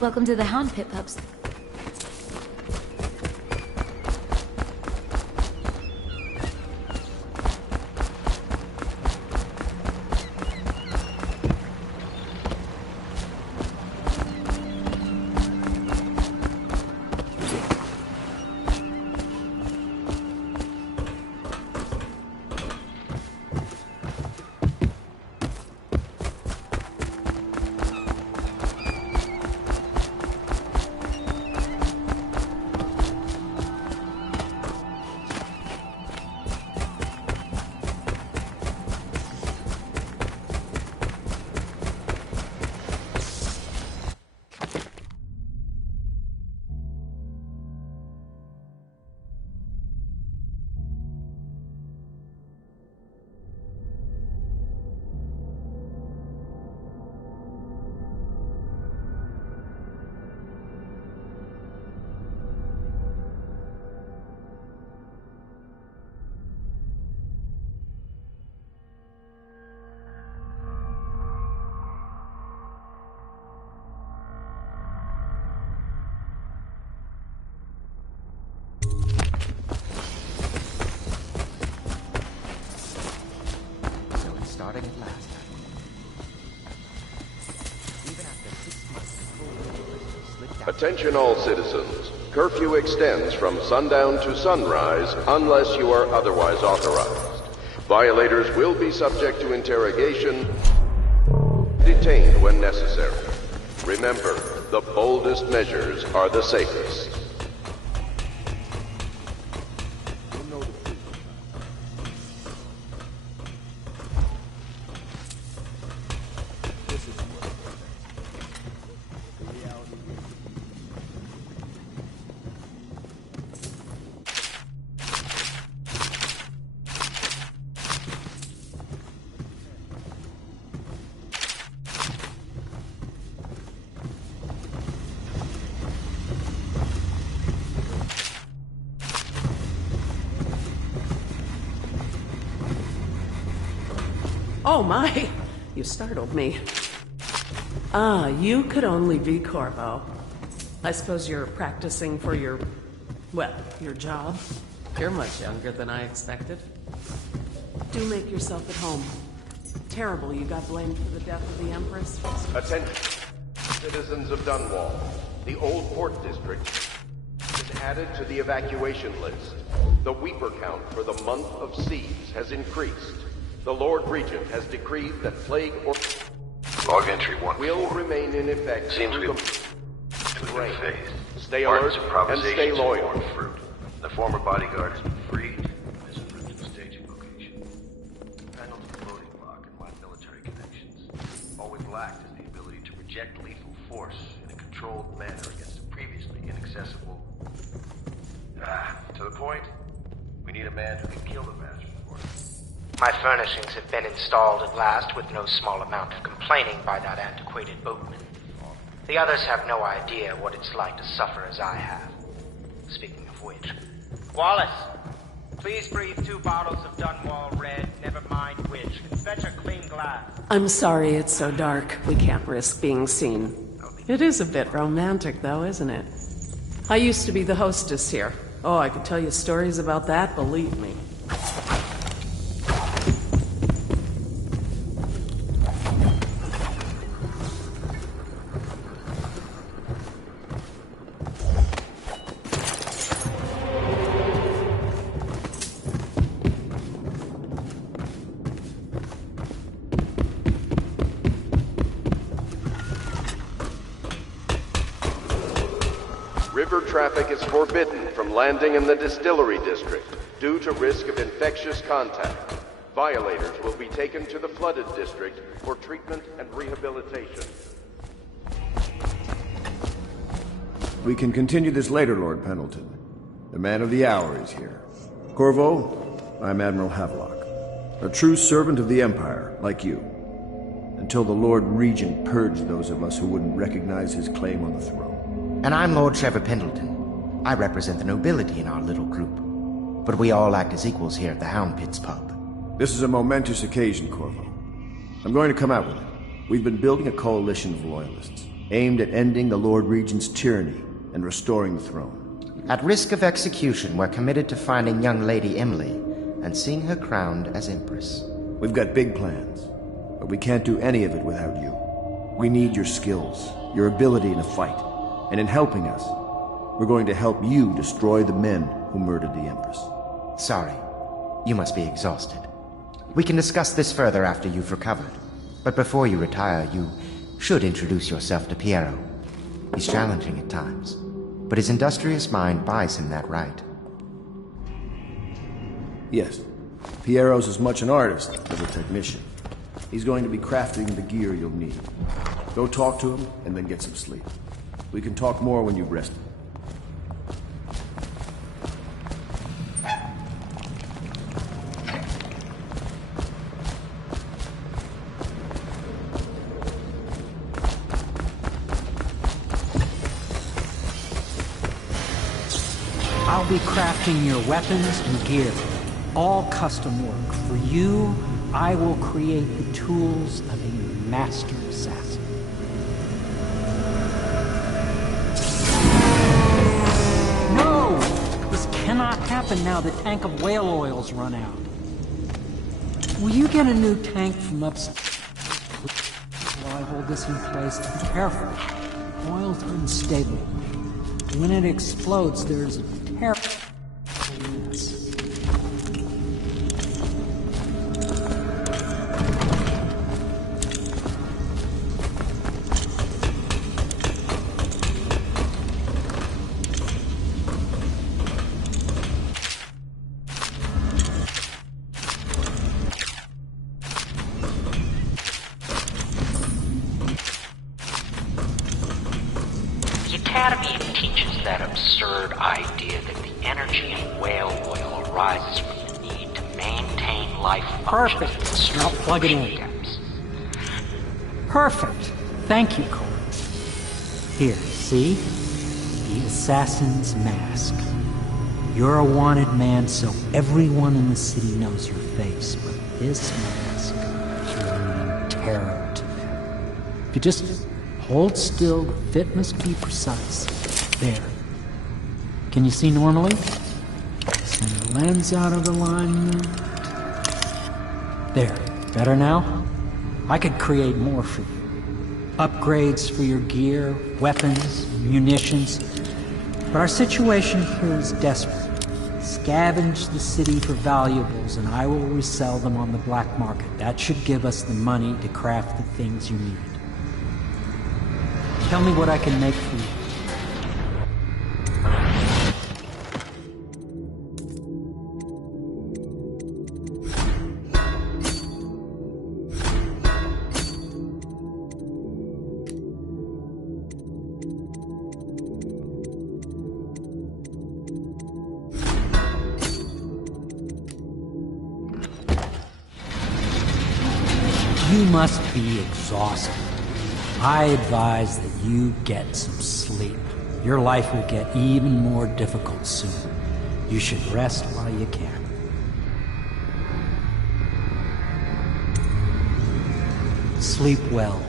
Welcome to the Hound Pit Pubs. Attention all citizens. Curfew extends from sundown to sunrise unless you are otherwise authorized. Violators will be subject to interrogation, detained when necessary. Remember, the boldest measures are the safest. Oh my! You startled me. Ah, you could only be Corvo. I suppose you're practicing for your... well, your job. You're much younger than I expected. Do make yourself at home. Terrible you got blamed for the death of the Empress. Attention, citizens of Dunwall. The Old Port District is added to the evacuation list. The Weeper count for the month of siege has increased. The Lord Regent has decreed that plague or log entry 1 will remain in effect. Seems to be rain. phase. Stay alert and stay loyal. Fruit. The former bodyguard has been freed and is en route to the staging location. Pendleton's loading lock and my military connections. All we've lacked is the ability to project lethal force in a controlled manner against a previously inaccessible... to the point, we need a man who can kill the master for us. My furnishings have been installed at last with no small amount of complaining by that antiquated boatman. The others have no idea what it's like to suffer as I have. Speaking of which... Wallace! Please breathe 2 bottles of Dunwall Red, never mind which. And fetch a clean glass. I'm sorry it's so dark. We can't risk being seen. It is a bit romantic, though, isn't it? I used to be the hostess here. Oh, I could tell you stories about that, believe me. River traffic is forbidden from landing in the Distillery District due to risk of infectious contact. Violators will be taken to the Flooded District for treatment and rehabilitation. We can continue this later, Lord Pendleton. The man of the hour is here. Corvo, I'm Admiral Havelock. A true servant of the Empire, like you. Until the Lord Regent purged those of us who wouldn't recognize his claim on the throne. And I'm Lord Trevor Pendleton. I represent the nobility in our little group. But we all act as equals here at the Hound Pits pub. This is a momentous occasion, Corvo. I'm going to come out with it. We've been building a coalition of loyalists. aimed at ending the Lord Regent's tyranny and restoring the throne. At risk of execution, we're committed to finding young Lady Emily and seeing her crowned as Empress. We've got big plans, but we can't do any of it without you. We need your skills, your ability in a fight, and in helping us, we're going to help you destroy the men who murdered the Empress. Sorry. You must be exhausted. We can discuss this further after you've recovered. But before you retire, you should introduce yourself to Piero. He's challenging at times, but his industrious mind buys him that right. Yes. Piero's as much an artist as a technician. He's going to be crafting the gear you'll need. Go talk to him, and then get some sleep. We can talk more when you've rested. I'll be crafting your weapons and gear. All custom work. For you, I will create the tools of a master assassin. No! This cannot happen now. The tank of whale oil's run out. Will you get a new tank from upstairs? While I hold this in place, be careful. Oil's unstable. When it explodes, there's a terrible mess. The Academy teaches that absurd idea that the energy in whale oil arises from the need to maintain life functions. Perfect. Now plug it in. Depths. Perfect. Thank you, Cole. Here, see? The assassin's mask. You're a wanted man, so everyone in the city knows your face, but this mask is bringing terror to them. If you just hold still, the fit must be precise. There. Can you see normally? Send the lens out of alignment. There. Better now? I could create more for you. Upgrades for your gear, weapons, munitions. But our situation here is desperate. Scavenge the city for valuables, and I will resell them on the black market. That should give us the money to craft the things you need. Tell me what I can make for you. You must be exhausted. I advise that you get some sleep. Your life will get even more difficult soon. You should rest while you can. Sleep well.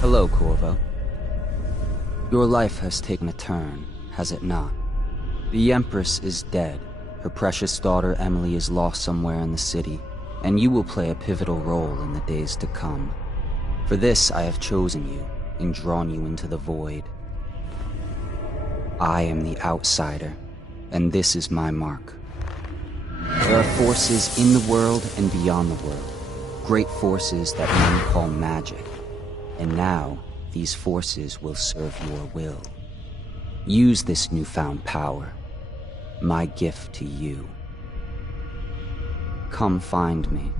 Hello, Corvo. Your life has taken a turn, has it not? The Empress is dead. Her precious daughter Emily is lost somewhere in the city, and you will play a pivotal role in the days to come. For this I have chosen you and drawn you into the void. I am the outsider, and this is my mark. There are forces in the world and beyond the world, great forces that men call magic. And now, these forces will serve your will. Use this newfound power, my gift to you. come find me.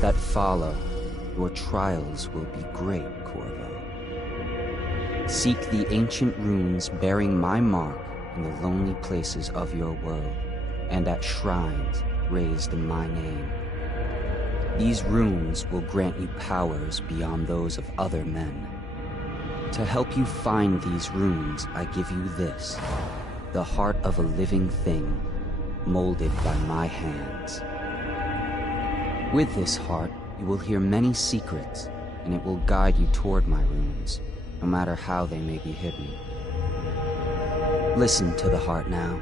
That follow, your trials will be great, Corvo. Seek the ancient runes bearing my mark in the lonely places of your world, and at shrines raised in my name. These runes will grant you powers beyond those of other men. To help you find these runes, I give you this, the heart of a living thing, molded by my hands. With this heart, you will hear many secrets, and it will guide you toward my runes, no matter how they may be hidden. Listen to the heart now,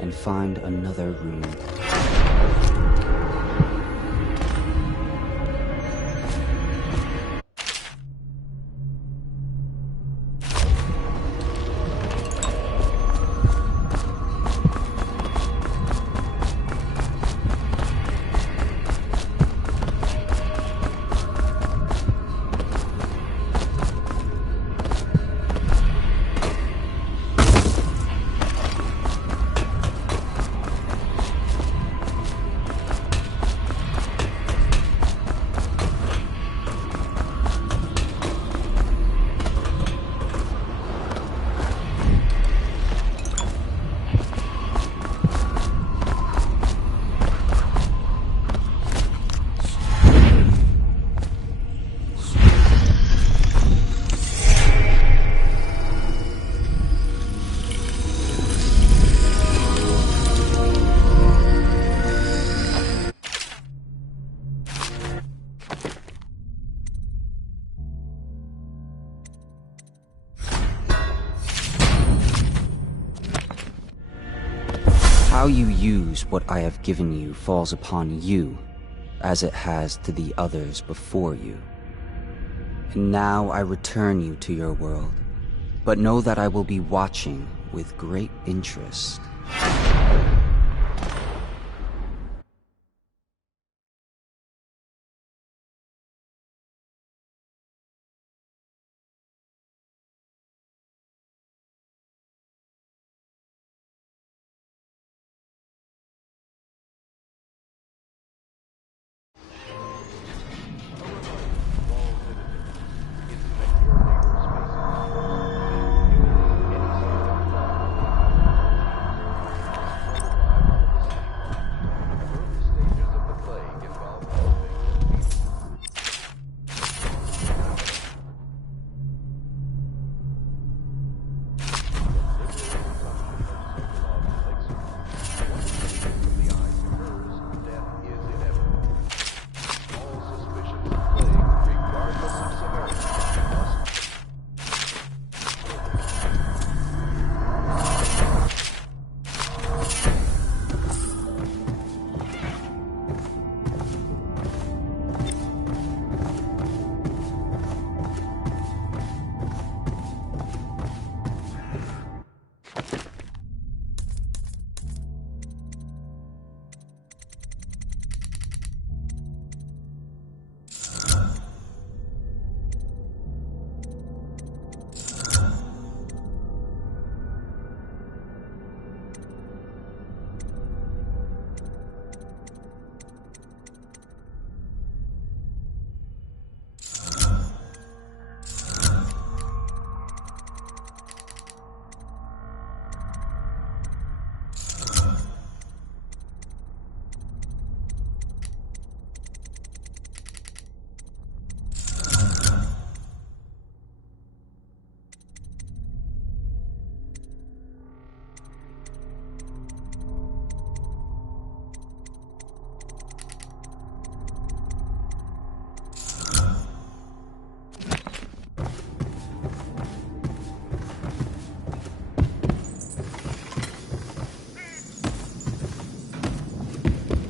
and find another rune. How you use what I have given you falls upon you, as it has to the others before you. And now I return you to your world, but know that I will be watching with great interest.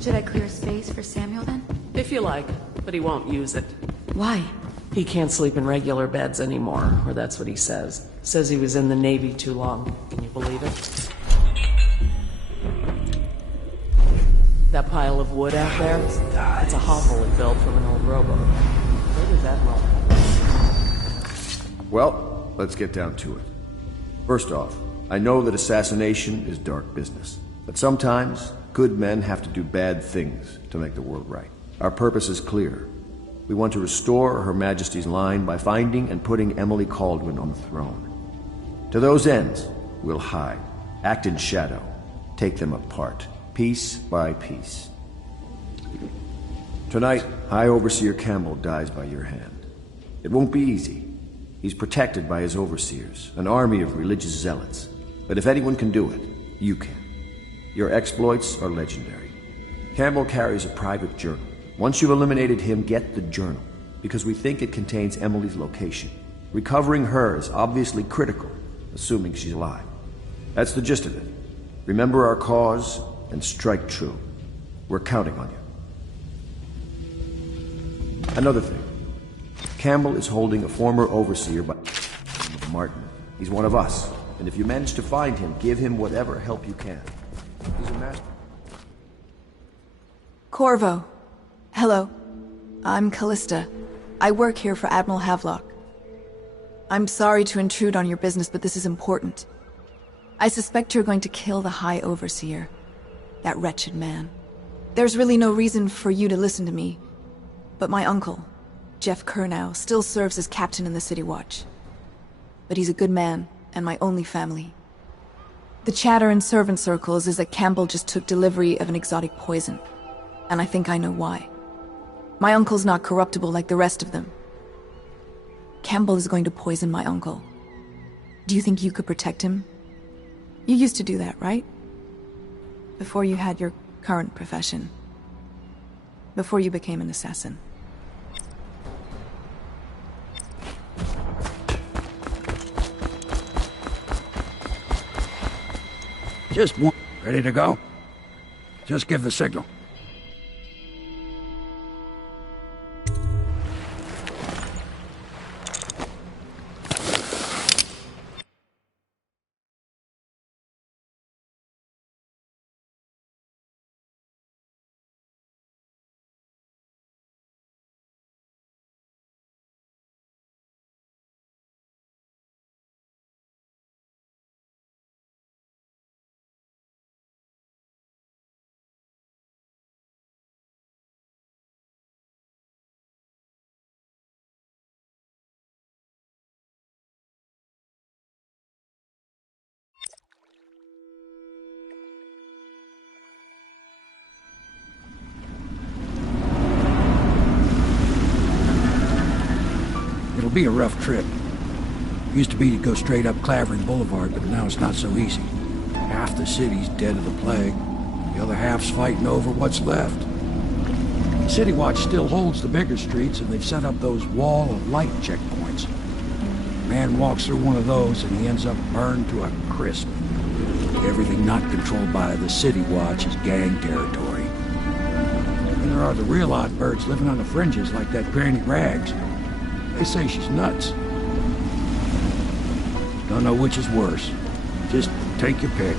Should I clear space for Samuel then? If you like, but he won't use it. Why? He can't sleep in regular beds anymore, or that's what he says. Says he was in the Navy too long. Can you believe it? That pile of wood out there? It's a hovel he built from an old rowboat. Where does Admiral? Well, let's get down to it. First off, I know that assassination is dark business, but sometimes good men have to do bad things to make the world right. Our purpose is clear. We want to restore Her Majesty's line by finding and putting Emily Kaldwin on the throne. To those ends, we'll hide, act in shadow, take them apart, piece by piece. Tonight, High Overseer Campbell dies by your hand. It won't be easy. He's protected by his overseers, an army of religious zealots. But if anyone can do it, you can. Your exploits are legendary. Campbell carries a private journal. Once you've eliminated him, get the journal, because we think it contains Emily's location. Recovering her is obviously critical, assuming she's alive. That's the gist of it. Remember our cause and strike true. We're counting on you. Another thing. Campbell is holding a former overseer by Martin. He's one of us, and if you manage to find him, give him whatever help you can. He's a master. Corvo. Hello. I'm Callista. I work here for Admiral Havelock. I'm sorry to intrude on your business, but this is important. I suspect you're going to kill the High Overseer. That wretched man. There's really no reason for you to listen to me, but my uncle, Jeff Kernow, still serves as captain in the City Watch. But he's a good man, and my only family. The chatter in servant circles is that Campbell just took delivery of an exotic poison, and I think I know why. My uncle's not corruptible like the rest of them. Campbell is going to poison my uncle. Do you think you could protect him? You used to do that, right? Before you had your current profession. Before you became an assassin. Just one. Ready to go? Just give the signal. It'll be a rough trip. Used to be to go straight up Clavering Boulevard, but now it's not so easy. Half the city's dead of the plague. The other half's fighting over what's left. The City Watch still holds the bigger streets, and they've set up those wall of light checkpoints. A man walks through one of those, and he ends up burned to a crisp. Everything not controlled by the City Watch is gang territory. And there are the real odd birds living on the fringes like that Granny Rags. They say she's nuts. Don't know which is worse. Just take your pick.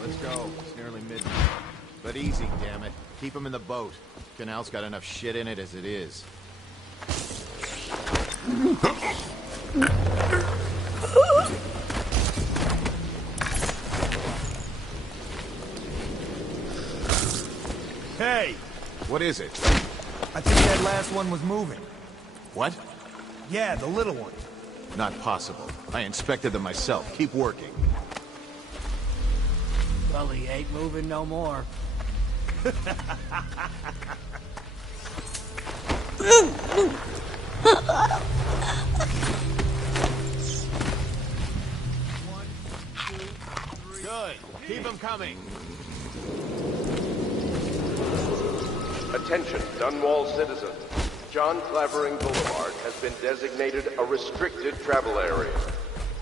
Let's go. It's nearly midnight. But easy, damn it. Keep them in the boat. Canal's got enough shit in it as it is. Hey! What is it? I think that last one was moving. What? Yeah, the little one. Not possible. I inspected them myself. Keep working. Well, he ain't moving no more. Good. Keep them coming. Attention, Dunwall citizens. John Clavering Boulevard has been designated a restricted travel area.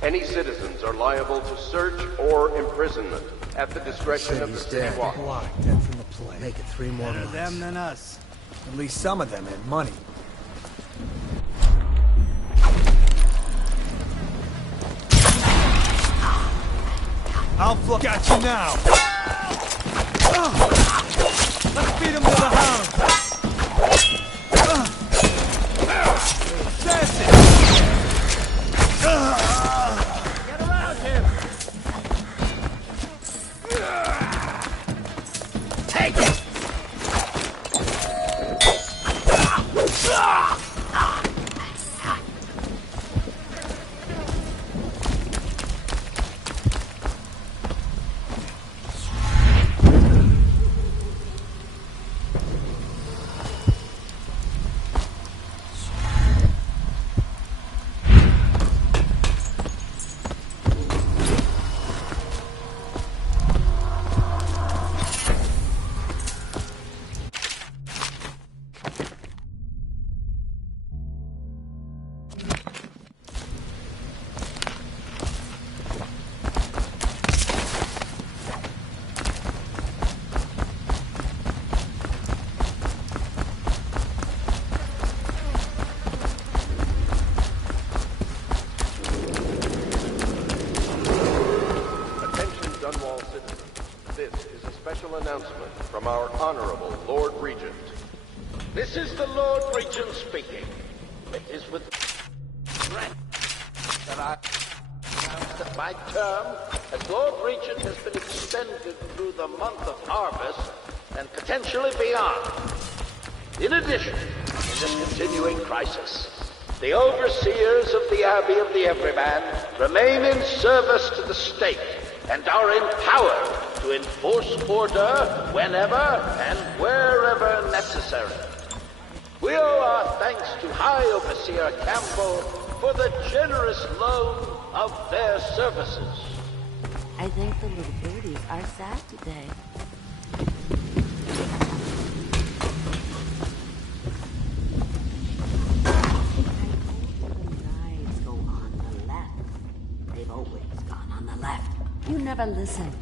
Any citizens are liable to search or imprisonment at the discretion of the city watch. Blind, dead from the plague. Make it 3 more Better months. them than us. At least some of them had money. I'll got you now. Let's feed him to the hounds. Assassin! Get around him! Take it! Announcement from our Honorable Lord Regent. This is the Lord Regent speaking. It is with regret that I announce that my term as Lord Regent has been extended through the month of harvest and potentially beyond. In addition, in this continuing crisis, the overseers of the Abbey of the Everyman remain in service to the state and are empowered to enforce order whenever and wherever necessary. We owe our thanks to High Overseer Campbell for the generous loan of their services. I think the little birdies are sad today. Knives go on the left. They've always gone on the left. You never listen.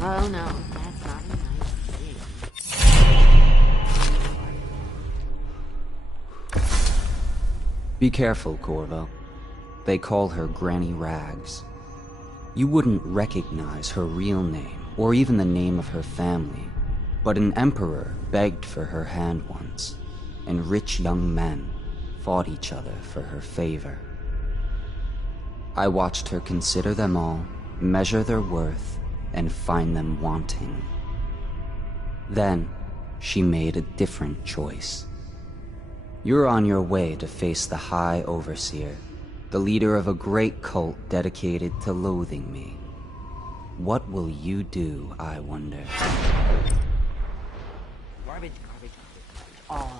Oh no, that's not a nice thing. Be careful, Corvo. They call her Granny Rags. You wouldn't recognize her real name, or even the name of her family, but an emperor begged for her hand once, and rich young men fought each other for her favor. I watched her consider them all, measure their worth, and find them wanting. Then, she made a different choice. You're on your way to face the High Overseer, the leader of a great cult dedicated to loathing me. What will you do, I wonder? Garbage, garbage, garbage. All.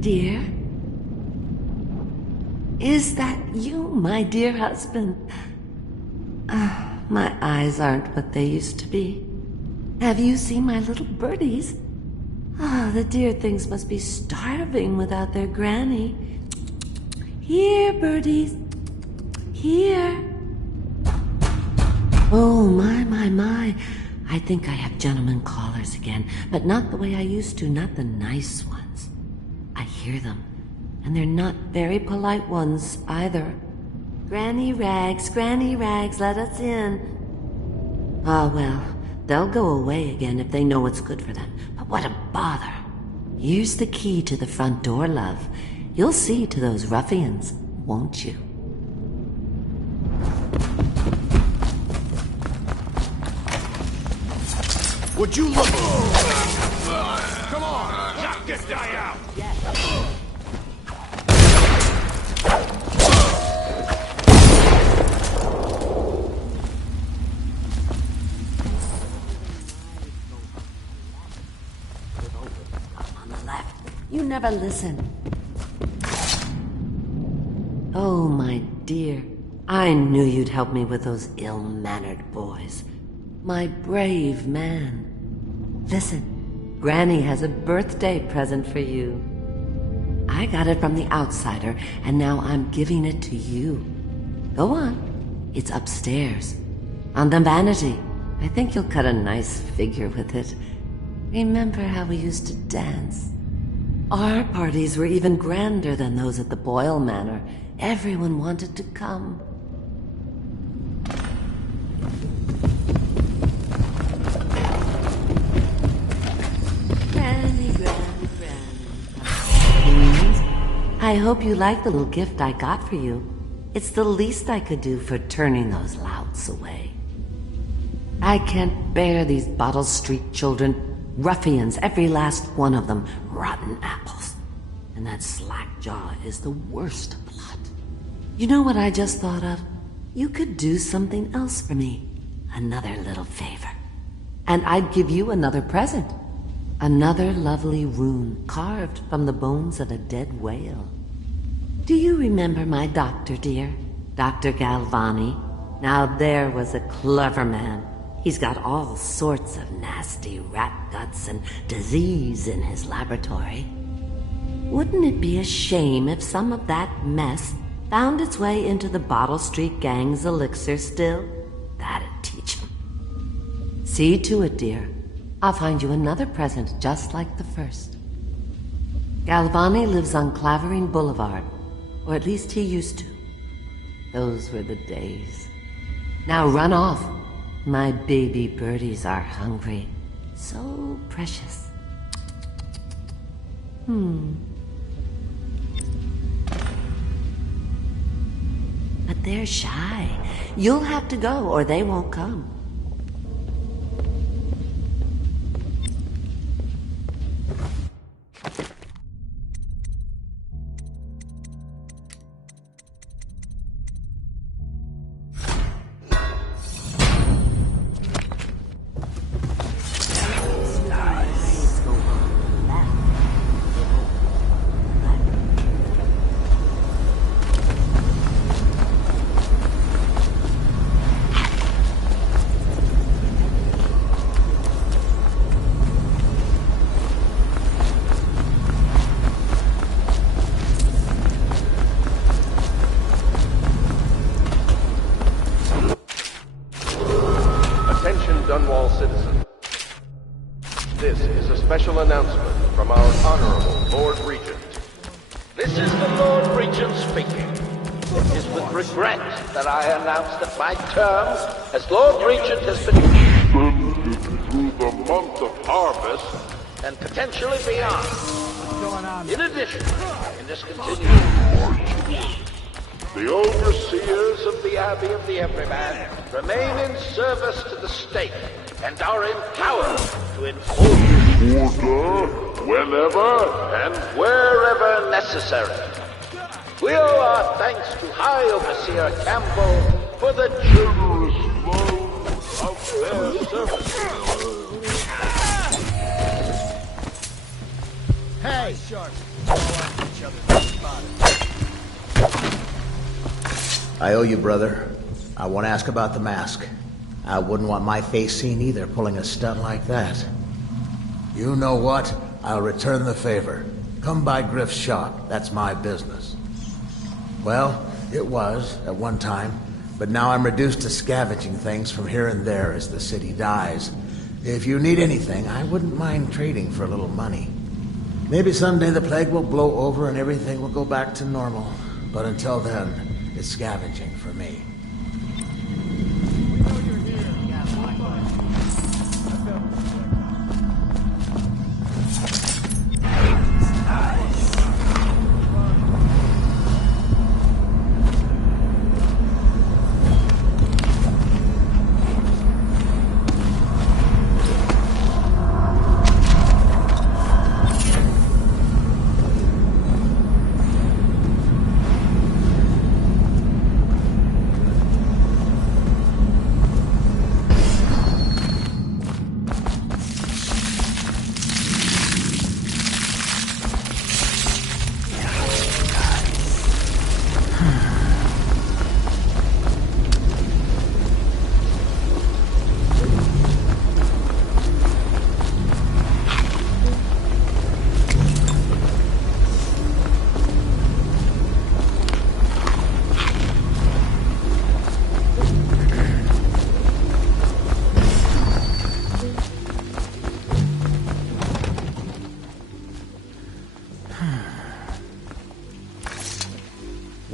Dear? Is that you, my dear husband? My eyes aren't what they used to be. Have you seen my little birdies? The dear things must be starving without their granny. Here, birdies. Here. Oh, my. I think I have gentlemen callers again, but not the way I used to, not the nice ones. I hear them, and they're not very polite ones either. Granny Rags, let us in. Ah, well, they'll go away again if they know what's good for them. But what a bother. Here's the key to the front door, love. You'll see to those ruffians, won't you? Would you look? Come on, knock this guy out. On the left. You never listen. Oh, my dear. I knew you'd help me with those ill-mannered boys. My brave man. Listen, Granny has a birthday present for you. I got it from the outsider, and now I'm giving it to you. Go on. It's upstairs. On the vanity. I think you'll cut a nice figure with it. Remember how we used to dance? Our parties were even grander than those at the Boyle Manor. Everyone wanted to come. Granny. I hope you like the little gift I got for you. It's the least I could do for turning those louts away. I can't bear these Bottle Street children. Ruffians, every last one of them. Rotten apples. And that slack-jaw is the worst lot. You know what I just thought of? You could do something else for me. Another little favor. And I'd give you another present. Another lovely rune carved from the bones of a dead whale. Do you remember my doctor, dear? Dr. Galvani? Now there was a clever man. He's got all sorts of nasty rat guts and disease in his laboratory. Wouldn't it be a shame if some of that mess found its way into the Bottle Street Gang's elixir still? That'd teach him. See to it, dear. I'll find you another present just like the first. Galvani lives on Clavering Boulevard, or at least he used to. Those were the days. Now run off. My baby birdies are hungry. So precious. But they're shy. You'll have to go, or they won't come. This is a special announcement from our Honorable Lord Regent. This is the Lord Regent speaking. It is with regret that I announce that my term as Lord Regent has been extended through the month of harvest and potentially beyond. What's going on? In addition, in this continuing the overseers of the Abbey of the Everyman remain in service to the state and are empowered to enforce order whenever and wherever necessary. We owe our thanks to High Overseer Campbell for the generous loan of their services. Hey, sharp. Each other spotted. I owe you, brother. I want to ask about the mask. I wouldn't want my face seen either, pulling a stunt like that. You know what? I'll return the favor. Come by Griff's shop. That's my business. Well, it was, at one time, but now I'm reduced to scavenging things from here and there as the city dies. If you need anything, I wouldn't mind trading for a little money. Maybe someday the plague will blow over and everything will go back to normal. But until then, it's scavenging for me.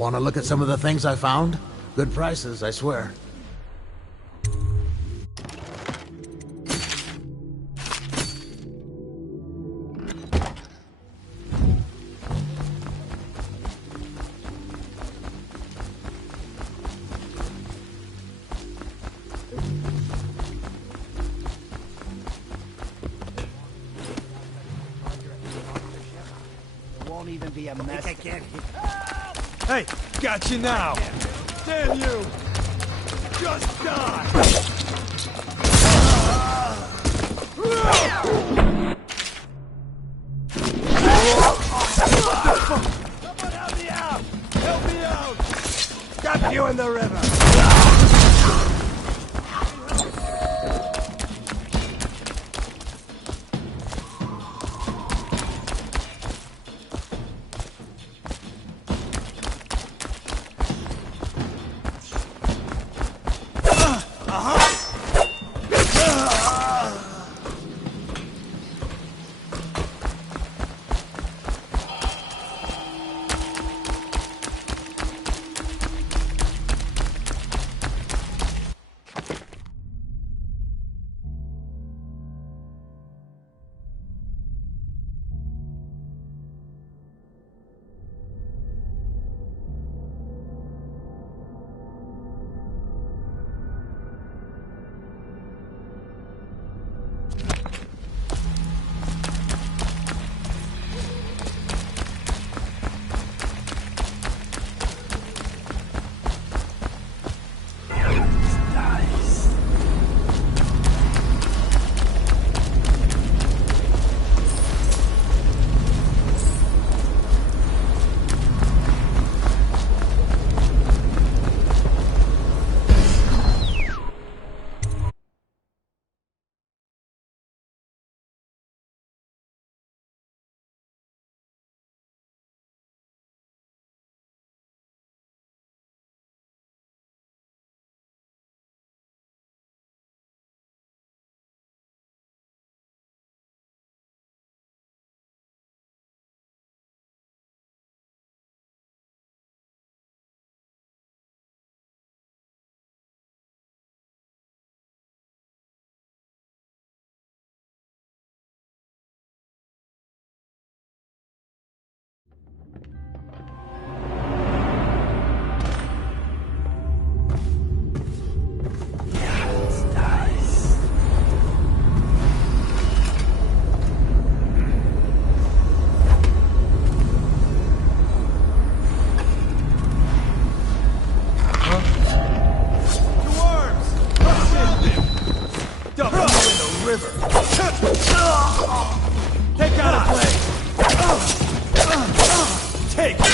Want to look at some of the things I found? Good prices, I swear. Even be a mess. I can't hit. Hey, got you now. Damn you! Just die! Someone help me out! Help me out! Got you in the river! Take out a blade! Take it!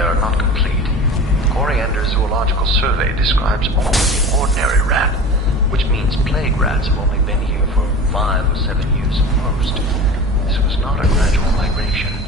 data are not complete. Coriander Zoological Survey describes only the ordinary rat, which means plague rats have only been here for 5 or 7 years at most. This was not a gradual migration.